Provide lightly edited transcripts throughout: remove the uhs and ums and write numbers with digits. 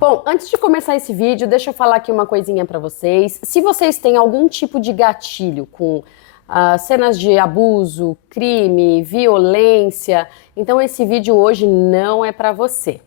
Bom, antes de começar esse vídeo, deixa eu falar aqui uma coisinha pra vocês. Se vocês têm algum tipo de gatilho com cenas de abuso, crime, violência, então esse vídeo hoje não é pra você.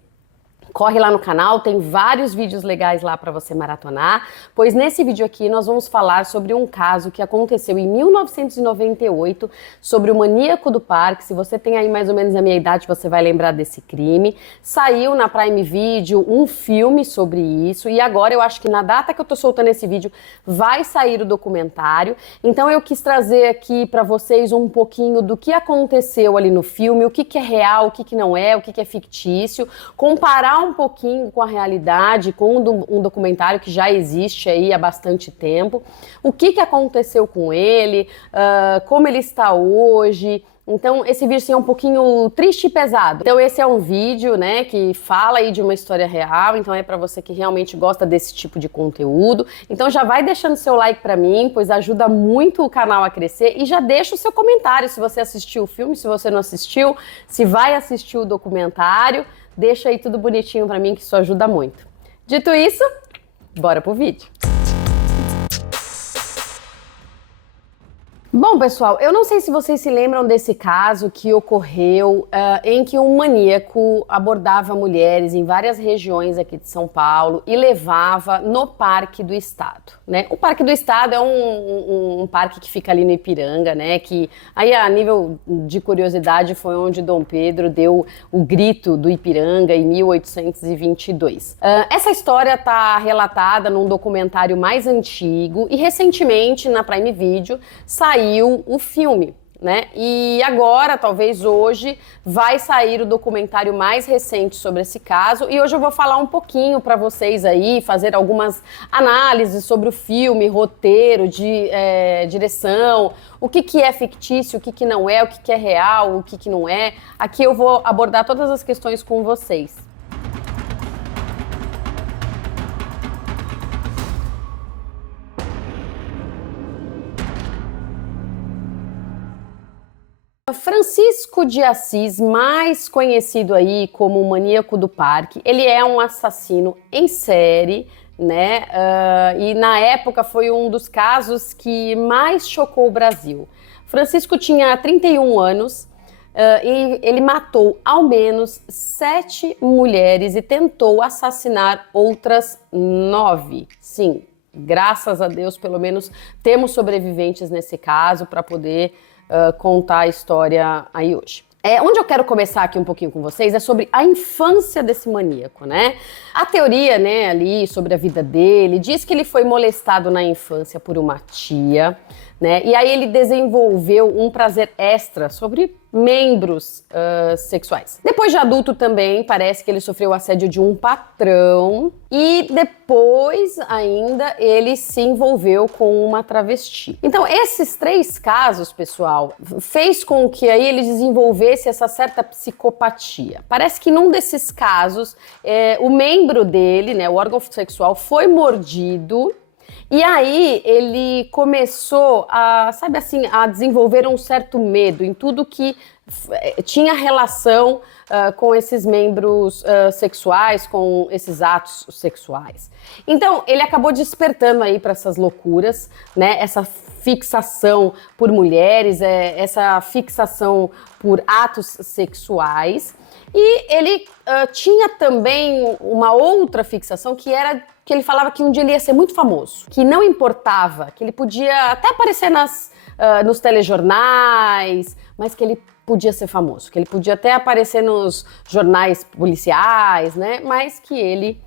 Corre lá no canal, tem vários vídeos legais lá para você maratonar, pois nesse vídeo aqui nós vamos falar sobre um caso que aconteceu em 1998, sobre o maníaco do parque. Se você tem aí mais ou menos a minha idade, você vai lembrar desse crime. Saiu na Prime Video um filme sobre isso, e agora eu acho que na data que eu tô soltando esse vídeo vai sair o documentário. Então eu quis trazer aqui para vocês um pouquinho do que aconteceu ali no filme, o que que é real, o que que não é, o que que é fictício, comparar um pouquinho com a realidade, com um documentário que já existe aí há bastante tempo, o que que aconteceu com ele, como ele está hoje. Então esse vídeo sim, é um pouquinho triste e pesado. Então esse é um vídeo, né, que fala aí de uma história real, então é para você que realmente gosta desse tipo de conteúdo. Então já vai deixando seu like para mim, pois ajuda muito o canal a crescer, e já deixa o seu comentário se você assistiu o filme, se você não assistiu, se vai assistir o documentário. Deixa aí tudo bonitinho pra mim, que isso ajuda muito. Dito isso, bora pro vídeo. Bom, pessoal, eu não sei se vocês se lembram desse caso que ocorreu em que um maníaco abordava mulheres em várias regiões aqui de São Paulo e levava no Parque do Estado, né? O Parque do Estado é um parque que fica ali no Ipiranga, né? Que aí, a nível de curiosidade, foi onde Dom Pedro deu o grito do Ipiranga em 1822. Essa história está relatada num documentário mais antigo e recentemente na Prime Video saiu o filme, né? E agora, talvez hoje, vai sair o documentário mais recente sobre esse caso, e hoje eu vou falar um pouquinho para vocês aí, fazer algumas análises sobre o filme, roteiro, direção, o que que é fictício, o que que não é, o que que é real, o que que não é. Aqui eu vou abordar todas as questões com vocês. Francisco de Assis, mais conhecido aí como o maníaco do parque, ele é um assassino em série, né? E na época foi um dos casos que mais chocou o Brasil. Francisco tinha 31 anos e ele matou ao menos 7 mulheres e tentou assassinar outras 9. Sim, graças a Deus, pelo menos temos sobreviventes nesse caso para poder contar a história aí hoje. Onde eu quero começar aqui um pouquinho com vocês é sobre a infância desse maníaco, né? A teoria, né, ali sobre a vida dele diz que ele foi molestado na infância por uma tia, né? E aí ele desenvolveu um prazer extra sobre membros sexuais. Depois de adulto também, parece que ele sofreu assédio de um patrão e depois ainda ele se envolveu com uma travesti. Então esses 3 casos, pessoal, fez com que aí ele desenvolvesse essa certa psicopatia. Parece que num desses casos, o membro dele, né, o órgão sexual, foi mordido. E aí ele começou a, sabe assim, a desenvolver um certo medo em tudo que tinha relação com esses membros sexuais, com esses atos sexuais. Então ele acabou despertando aí para essas loucuras, né? Essa fixação por mulheres, essa fixação por atos sexuais. E ele tinha também uma outra fixação que era que ele falava que um dia ele ia ser muito famoso, que não importava, que ele podia até aparecer nos telejornais, mas que ele podia ser famoso, que ele podia até aparecer nos jornais policiais, né? Mas que ele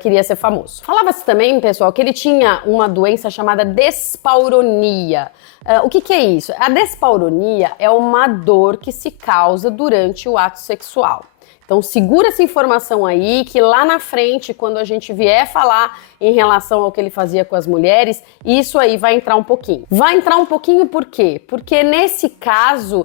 queria ser famoso. Falava-se também, pessoal, que ele tinha uma doença chamada despauronia. O que que é isso? A despauronia é uma dor que se causa durante o ato sexual. Então segura essa informação aí, que lá na frente, quando a gente vier falar em relação ao que ele fazia com as mulheres, isso aí vai entrar um pouquinho. Vai entrar um pouquinho por quê? Porque nesse caso,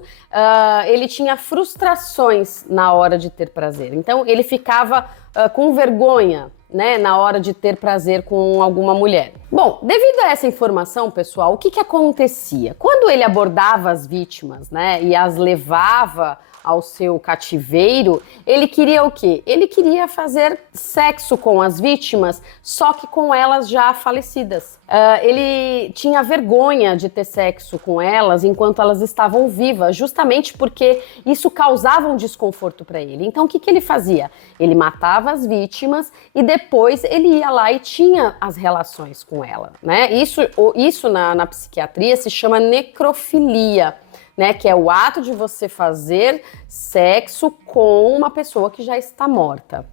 ele tinha frustrações na hora de ter prazer. Então ele ficava com vergonha, né, na hora de ter prazer com alguma mulher. Bom, devido a essa informação, pessoal, o que que acontecia? Quando ele abordava as vítimas, né, e as levava ao seu cativeiro, ele queria o quê? Ele queria fazer sexo com as vítimas, só que com elas já falecidas. Ele tinha vergonha de ter sexo com elas enquanto elas estavam vivas, justamente porque isso causava um desconforto para ele. Então, o que ele fazia? Ele matava as vítimas e depois ele ia lá e tinha as relações com ela, né? Isso na psiquiatria se chama necrofilia, né, que é o ato de você fazer sexo com uma pessoa que já está morta.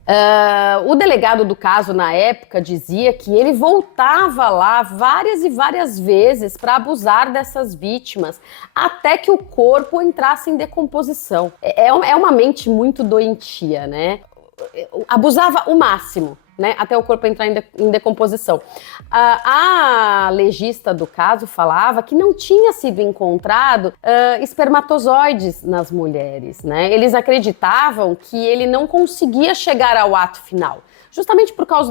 O delegado do caso, na época, dizia que ele voltava lá várias e várias vezes para abusar dessas vítimas, até que o corpo entrasse em decomposição. É uma mente muito doentia, né? Abusava o máximo, né, até o corpo entrar em decomposição. A legista do caso falava que não tinha sido encontrado espermatozoides nas mulheres, né? Eles acreditavam que ele não conseguia chegar ao ato final. Justamente por causa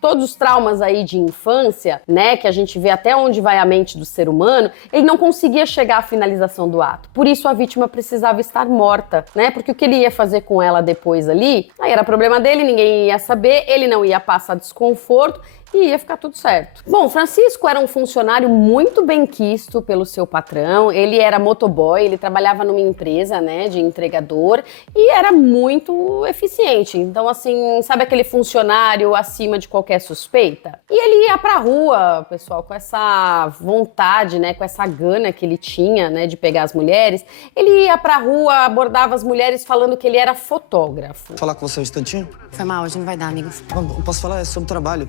todos os traumas aí de infância, né, que a gente vê até onde vai a mente do ser humano, ele não conseguia chegar à finalização do ato. Por isso a vítima precisava estar morta, né, porque o que ele ia fazer com ela depois ali, aí era problema dele, ninguém ia saber, ele não ia passar desconforto e ia ficar tudo certo. Bom, Francisco era um funcionário muito benquisto pelo seu patrão, ele era motoboy, ele trabalhava numa empresa, né, de entregador e era muito eficiente. Então, assim, sabe aquele funcionário acima de qualquer suspeita? E ele ia pra rua, pessoal, com essa vontade, né, com essa gana que ele tinha, né, de pegar as mulheres. Ele ia pra rua, abordava as mulheres falando que ele era fotógrafo. Falar com você um instantinho? Foi mal, hoje não vai dar, amigo. Não posso falar, é sobre trabalho.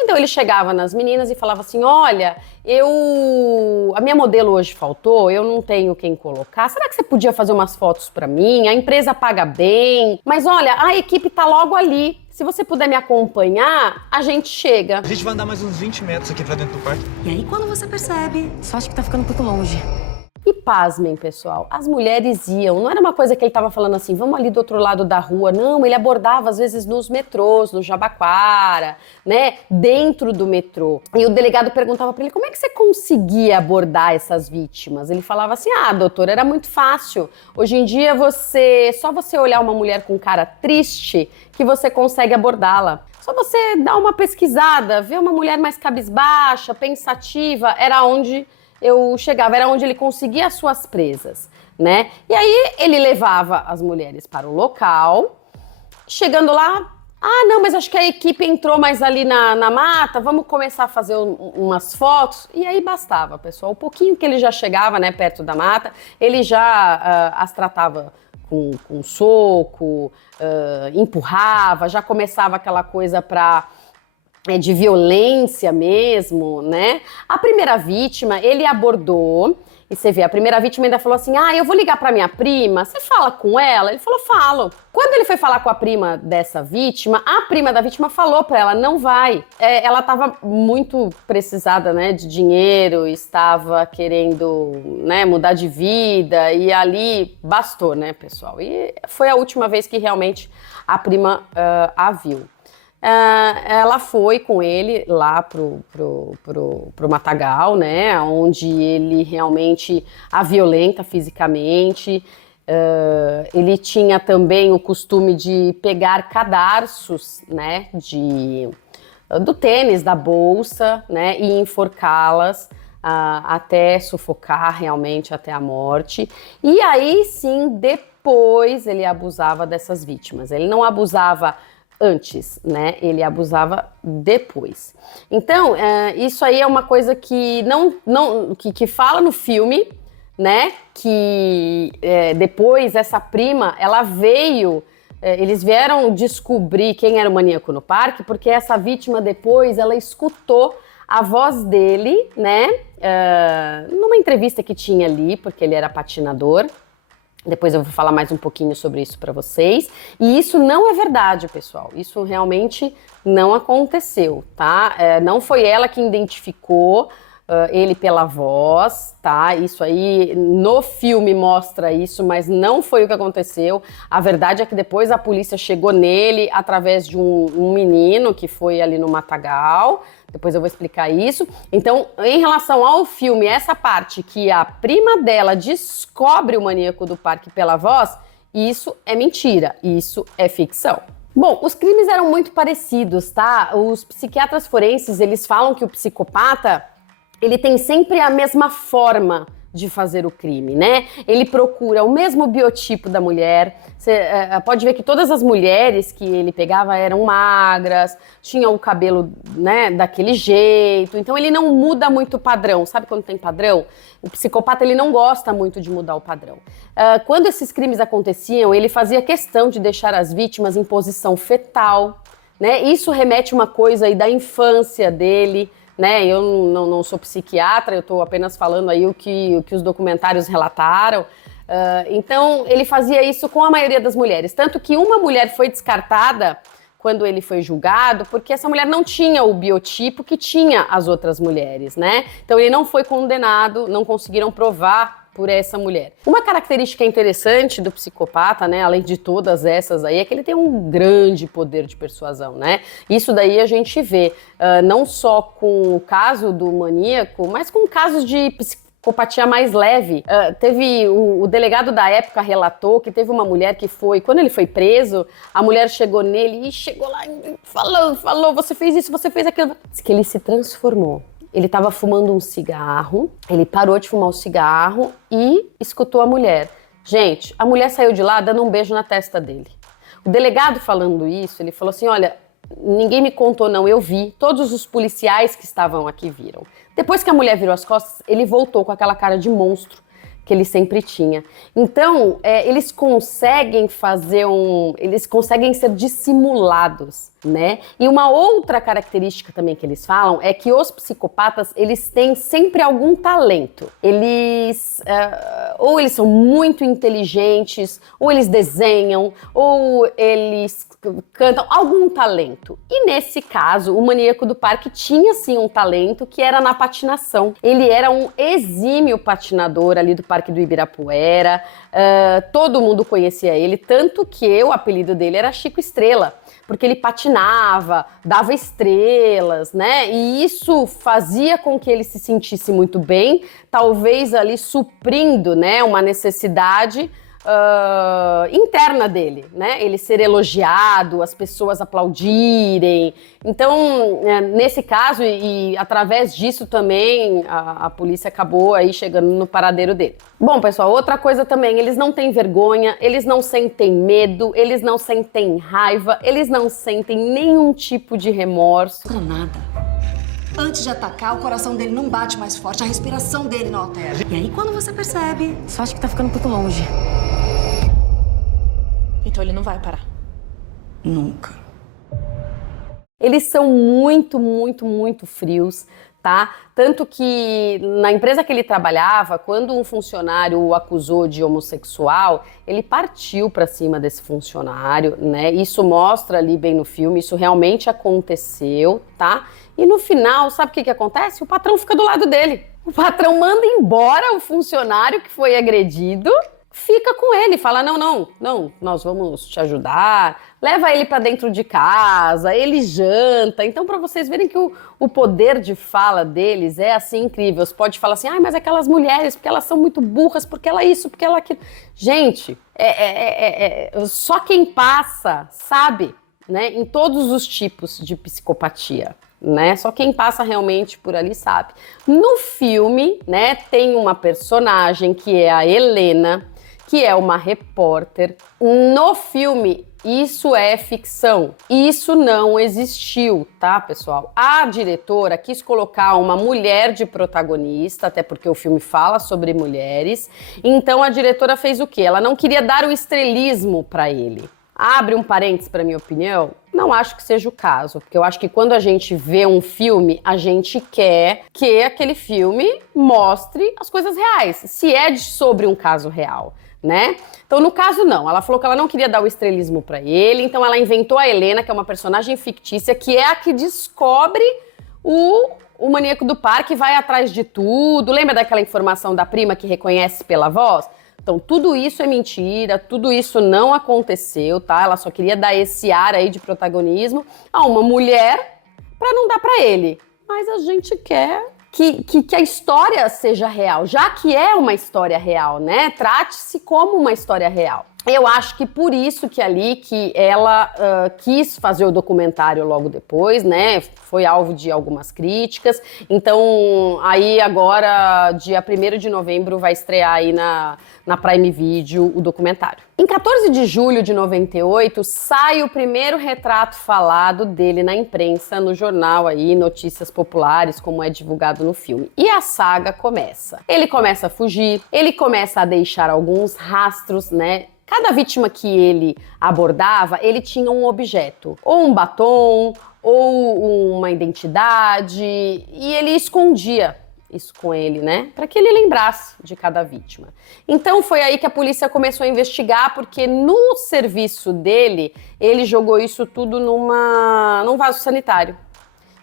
Então ele chegava nas meninas e falava assim, olha, a minha modelo hoje faltou, eu não tenho quem colocar, será que você podia fazer umas fotos pra mim? A empresa paga bem, mas olha, a equipe tá logo ali, se você puder me acompanhar, a gente chega. A gente vai andar mais uns 20 metros aqui pra dentro do parque. E aí, quando você percebe, só acho que tá ficando um pouco longe. E pasmem, pessoal, as mulheres iam, não era uma coisa que ele tava falando assim, vamos ali do outro lado da rua, não, ele abordava às vezes nos metrôs, no Jabaquara, né, dentro do metrô. E o delegado perguntava pra ele, como é que você conseguia abordar essas vítimas? Ele falava assim, doutor, era muito fácil, hoje em dia só você olhar uma mulher com cara triste que você consegue abordá-la. Só você dar uma pesquisada, ver uma mulher mais cabisbaixa, pensativa, era onde eu chegava, era onde ele conseguia as suas presas, né? E aí ele levava as mulheres para o local, chegando lá, não, mas acho que a equipe entrou mais ali na mata, vamos começar a fazer umas fotos. E aí bastava, pessoal, o pouquinho que ele já chegava, né, perto da mata, ele já as tratava com soco, empurrava, já começava aquela coisa de violência mesmo, né? A primeira vítima, ele abordou, e você vê, a primeira vítima ainda falou assim, eu vou ligar pra minha prima, você fala com ela? Ele falou, falo. Quando ele foi falar com a prima dessa vítima, a prima da vítima falou pra ela, não vai. Ela tava muito precisada, né, de dinheiro, estava querendo, né, mudar de vida, e ali bastou, né, pessoal? E foi a última vez que realmente a prima a viu. Ela foi com ele lá pro matagal, né, onde ele realmente a violenta fisicamente. Ele tinha também o costume de pegar cadarços, né, do tênis, da bolsa, né, e enforcá-las até sufocar realmente até a morte. E aí sim, depois ele abusava dessas vítimas. Ele não abusava antes, né? Ele abusava depois. Então, isso aí é uma coisa que que fala no filme, né? Que depois essa prima, ela veio, eles vieram descobrir quem era o maníaco no parque, porque essa vítima depois, ela escutou a voz dele, né? Numa entrevista que tinha ali, porque ele era patinador. Depois eu vou falar mais um pouquinho sobre isso para vocês. E isso não é verdade, pessoal. Isso realmente não aconteceu, tá? Não foi ela que identificou ele pela voz, tá? Isso aí, no filme mostra isso, mas não foi o que aconteceu. A verdade é que depois a polícia chegou nele através de um menino que foi ali no matagal. Depois eu vou explicar isso. Então, em relação ao filme, essa parte que a prima dela descobre o maníaco do parque pela voz, isso é mentira, isso é ficção. Bom, os crimes eram muito parecidos, tá? Os psiquiatras forenses, eles falam que o psicopata, ele tem sempre a mesma forma de fazer o crime, né? Ele procura o mesmo biotipo da mulher. Você pode ver que todas as mulheres que ele pegava eram magras, tinham o cabelo, né, daquele jeito. Então ele não muda muito o padrão. Sabe quando tem padrão? O psicopata, ele não gosta muito de mudar o padrão. Quando esses crimes aconteciam, ele fazia questão de deixar as vítimas em posição fetal, né? Isso remete uma coisa aí da infância dele, né? Eu não sou psiquiatra, eu estou apenas falando aí o que os documentários relataram. Então, ele fazia isso com a maioria das mulheres. Tanto que uma mulher foi descartada quando ele foi julgado, porque essa mulher não tinha o biotipo que tinha as outras mulheres, né? Então, ele não foi condenado, não conseguiram provar por essa mulher. Uma característica interessante do psicopata, né, além de todas essas aí, é que ele tem um grande poder de persuasão, né? Isso daí a gente vê não só com o caso do maníaco, mas com casos de psicopatia mais leve. Teve o delegado da época relatou que teve uma mulher que foi, quando ele foi preso, a mulher chegou nele e chegou lá falou, você fez isso, você fez aquilo. Diz que ele se transformou. Ele estava fumando um cigarro, ele parou de fumar o cigarro e escutou a mulher. Gente, a mulher saiu de lá dando um beijo na testa dele. O delegado falando isso, ele falou assim, olha, ninguém me contou não, eu vi, todos os policiais que estavam aqui viram. Depois que a mulher virou as costas, ele voltou com aquela cara de monstro que ele sempre tinha. Então, eles conseguem eles conseguem ser dissimulados, né? E uma outra característica também que eles falam é que os psicopatas, eles têm sempre algum talento. Eles, ou eles são muito inteligentes, ou eles desenham, ou eles cantam, algum talento. E nesse caso, o maníaco do parque tinha sim um talento que era na patinação. Ele era um exímio patinador ali do Parque do Ibirapuera, todo mundo conhecia ele, tanto que o apelido dele era Chico Estrela, porque ele patinava, dava estrelas, né? E isso fazia com que ele se sentisse muito bem, talvez ali suprindo, né, uma necessidade interna dele, né? Ele ser elogiado, as pessoas aplaudirem. Então, nesse caso, e através disso também, a polícia acabou aí chegando no paradeiro dele. Bom, pessoal, outra coisa também, eles não têm vergonha, eles não sentem medo, eles não sentem raiva, eles não sentem nenhum tipo de remorso. Não, nada. Antes de atacar, o coração dele não bate mais forte, a respiração dele não altera. E aí, quando você percebe... Só acho que tá ficando um pouco longe. Então ele não vai parar. Nunca. Eles são muito, muito, muito frios, tá? Tanto que na empresa que ele trabalhava, quando um funcionário o acusou de homossexual, ele partiu para cima desse funcionário, né? Isso mostra ali bem no filme, isso realmente aconteceu, tá? E no final, sabe o que acontece? O patrão fica do lado dele. O patrão manda embora o funcionário que foi agredido, fica com ele, fala, não, nós vamos te ajudar, leva ele para dentro de casa, ele janta. Então, para vocês verem que o poder de fala deles é assim incrível. Você pode falar assim, mas aquelas mulheres, porque elas são muito burras, porque ela isso, porque ela aquilo. Gente, só quem passa sabe, né, em todos os tipos de psicopatia. Né? Só quem passa realmente por ali sabe. No filme, né, tem uma personagem que é a Helena, que é uma repórter. No filme, isso é ficção. Isso não existiu, tá, pessoal? A diretora quis colocar uma mulher de protagonista, até porque o filme fala sobre mulheres. Então a diretora fez o quê? Ela não queria dar o estrelismo para ele. Abre um parênteses para minha opinião, não acho que seja o caso, porque eu acho que quando a gente vê um filme, a gente quer que aquele filme mostre as coisas reais, se é sobre um caso real, né? Então, no caso, não. Ela falou que ela não queria dar o estrelismo para ele, então ela inventou a Helena, que é uma personagem fictícia, que é a que descobre o maníaco do parque vai atrás de tudo. Lembra daquela informação da prima que reconhece pela voz? Então, tudo isso é mentira, tudo isso não aconteceu, tá? Ela só queria dar esse ar aí de protagonismo a uma mulher para não dar para ele. Mas a gente quer que a história seja real, já que é uma história real, né? Trate-se como uma história real. Eu acho que por isso que ali que ela quis fazer o documentário logo depois, né? Foi alvo de algumas críticas. Então, aí agora, dia 1º de novembro, vai estrear aí na Prime Video o documentário. Em 14 de julho de 98, sai o primeiro retrato falado dele na imprensa, no jornal aí, Notícias Populares, como é divulgado no filme. E a saga começa. Ele começa a fugir, ele começa a deixar alguns rastros, né? Cada vítima que ele abordava, ele tinha um objeto, ou um batom, ou uma identidade, e ele escondia isso com ele, né? Para que ele lembrasse de cada vítima. Então foi aí que a polícia começou a investigar, porque no serviço dele, ele jogou isso tudo num vaso sanitário.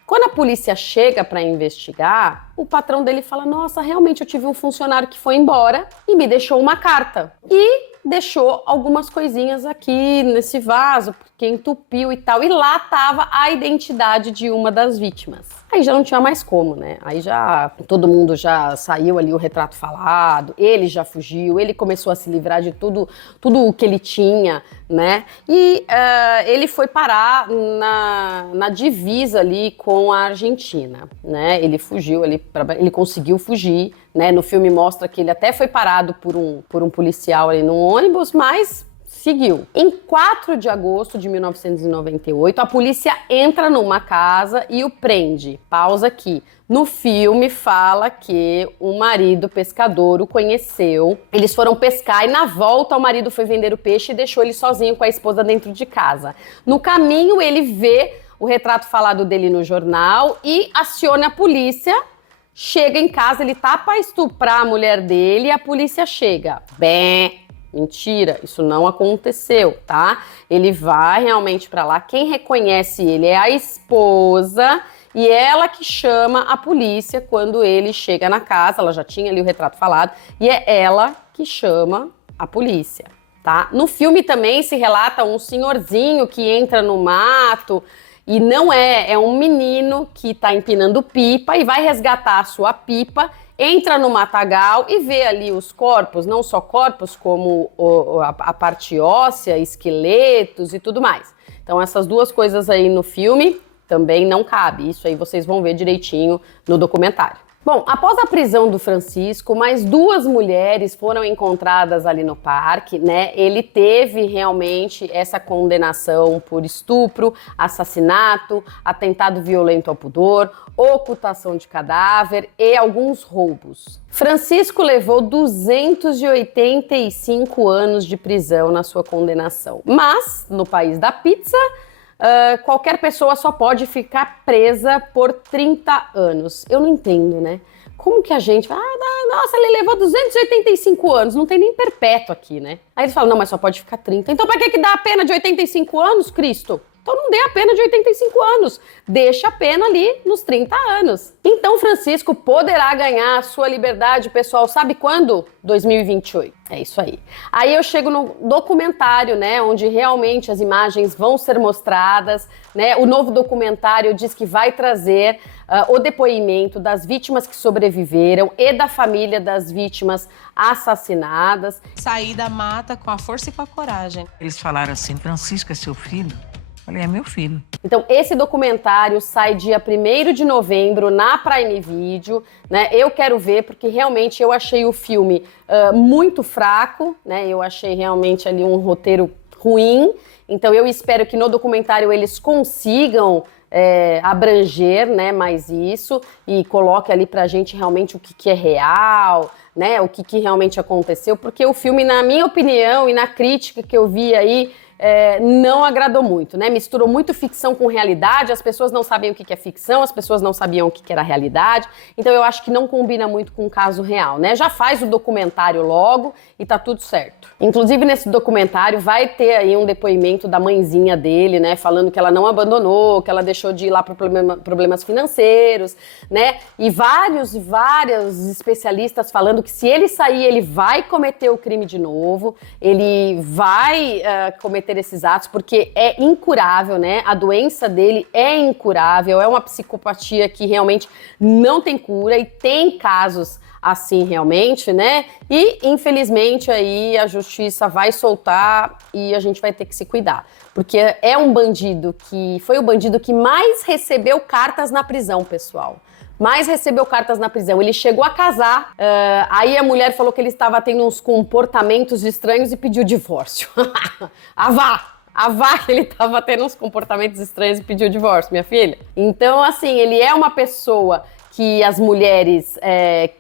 Quando a polícia chega para investigar, o patrão dele fala: nossa, realmente eu tive um funcionário que foi embora e me deixou uma carta. E deixou algumas coisinhas aqui nesse vaso, porque entupiu e tal. E lá tava a identidade de uma das vítimas. Aí já não tinha mais como, né? Aí já todo mundo já saiu ali o retrato falado, ele já fugiu, ele começou a se livrar de tudo o que ele tinha, né? E ele foi parar na divisa ali com a Argentina, né? Ele fugiu, ele conseguiu fugir, né? No filme mostra que ele até foi parado por um policial ali no ônibus, mas seguiu. Em 4 de agosto de 1998, a polícia entra numa casa e o prende. Pausa aqui. No filme fala que o marido pescador o conheceu, eles foram pescar e na volta o marido foi vender o peixe e deixou ele sozinho com a esposa dentro de casa. No caminho ele vê o retrato falado dele no jornal e aciona a polícia. Chega em casa, ele tá pra estuprar a mulher dele e a polícia chega. Bem, mentira, isso não aconteceu, tá? Ele vai realmente pra lá, quem reconhece ele é a esposa e ela que chama a polícia quando ele chega na casa, ela já tinha ali o retrato falado, e é ela que chama a polícia, tá? No filme também se relata um senhorzinho que entra no mato. E não é um menino que tá empinando pipa e vai resgatar a sua pipa, entra no matagal e vê ali os corpos, não só corpos como a parte óssea, esqueletos e tudo mais. Então essas duas coisas aí no filme também não cabe, isso aí vocês vão ver direitinho no documentário. Bom, após a prisão do Francisco, mais 2 mulheres foram encontradas ali no parque, né? Ele teve realmente essa condenação por estupro, assassinato, atentado violento ao pudor, ocultação de cadáver e alguns roubos. Francisco levou 285 anos de prisão na sua condenação. Mas, no país da pizza, qualquer pessoa só pode ficar presa por 30 anos. Eu não entendo, né? Como que a gente vai... nossa, ele levou 285 anos, não tem nem perpétuo aqui, né? Aí eles falam, não, mas só pode ficar 30. Então pra que dá a pena de 85 anos, Cristo? Então não dê a pena de 85 anos, deixa a pena ali nos 30 anos. Então Francisco poderá ganhar a sua liberdade, pessoal, sabe quando? 2028. É isso aí. Aí eu chego no documentário, né, onde realmente as imagens vão ser mostradas, né? O novo documentário diz que vai trazer o depoimento das vítimas que sobreviveram e da família das vítimas assassinadas. Saí da mata com a força e com a coragem. Eles falaram assim, Francisco é seu filho? Falei, é meu filho. Então, esse documentário sai dia 1º de novembro na Prime Video, né? Eu quero ver porque realmente eu achei o filme muito fraco, né? Eu achei realmente ali um roteiro ruim. Então, eu espero que no documentário eles consigam abranger, né, mais isso e coloque ali pra gente realmente o que é real, né? O que realmente aconteceu. Porque o filme, na minha opinião e na crítica que eu vi aí, não agradou muito, né? Misturou muito ficção com realidade, as pessoas não sabiam o que é ficção, as pessoas não sabiam o que era realidade, então eu acho que não combina muito com o caso real, né? Já faz o documentário logo e tá tudo certo. Inclusive nesse documentário vai ter aí um depoimento da mãezinha dele, né? Falando que ela não abandonou, que ela deixou de ir lá por problemas financeiros, né? E vários especialistas falando que se ele sair, ele vai cometer o crime de novo, ele vai cometer esses atos, porque é incurável, né? A doença dele é incurável, é uma psicopatia que realmente não tem cura e tem casos assim realmente, né? E infelizmente aí a justiça vai soltar e a gente vai ter que se cuidar, porque é um bandido que foi o bandido que mais recebeu cartas na prisão, pessoal. Mas recebeu cartas na prisão. Ele chegou a casar, aí a mulher falou que ele estava tendo uns comportamentos estranhos e pediu divórcio. A vá que ele estava tendo uns comportamentos estranhos e pediu divórcio, minha filha. Então, assim, ele é uma pessoa que as mulheres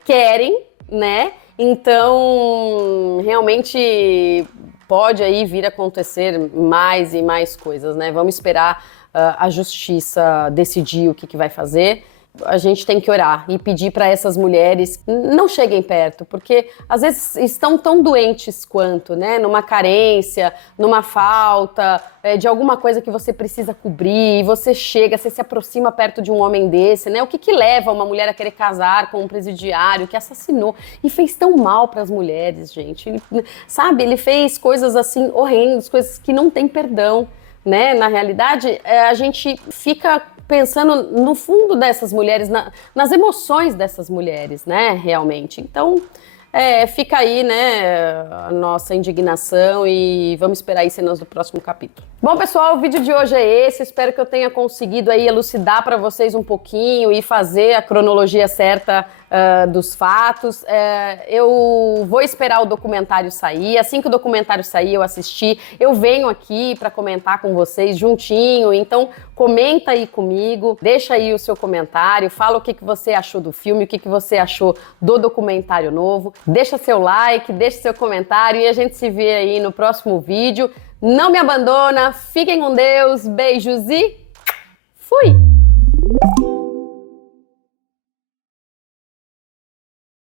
querem, né? Então, realmente pode aí vir a acontecer mais e mais coisas, né? Vamos esperar a justiça decidir o que vai fazer. A gente tem que orar e pedir para essas mulheres não cheguem perto, porque às vezes estão tão doentes quanto, né? Numa carência, numa falta de alguma coisa que você precisa cobrir, e você chega, você se aproxima perto de um homem desse, né? O que leva uma mulher a querer casar com um presidiário que assassinou e fez tão mal para as mulheres, gente? Ele, sabe, ele fez coisas assim horrendas, coisas que não tem perdão, né? Na realidade, a gente fica pensando no fundo dessas mulheres, nas emoções dessas mulheres, né, realmente. Então, fica aí, né, a nossa indignação e vamos esperar aí cenas do próximo capítulo. Bom, pessoal, o vídeo de hoje é esse. Espero que eu tenha conseguido aí elucidar para vocês um pouquinho e fazer a cronologia certa dos fatos. Eu vou esperar o documentário sair. Assim que o documentário sair, eu assistir, eu venho aqui para comentar com vocês juntinho. Então, comenta aí comigo, deixa aí o seu comentário, fala o que você achou do filme, o que você achou do documentário novo. Deixa seu like, deixa seu comentário e a gente se vê aí no próximo vídeo. Não me abandona, fiquem com Deus, beijos e fui!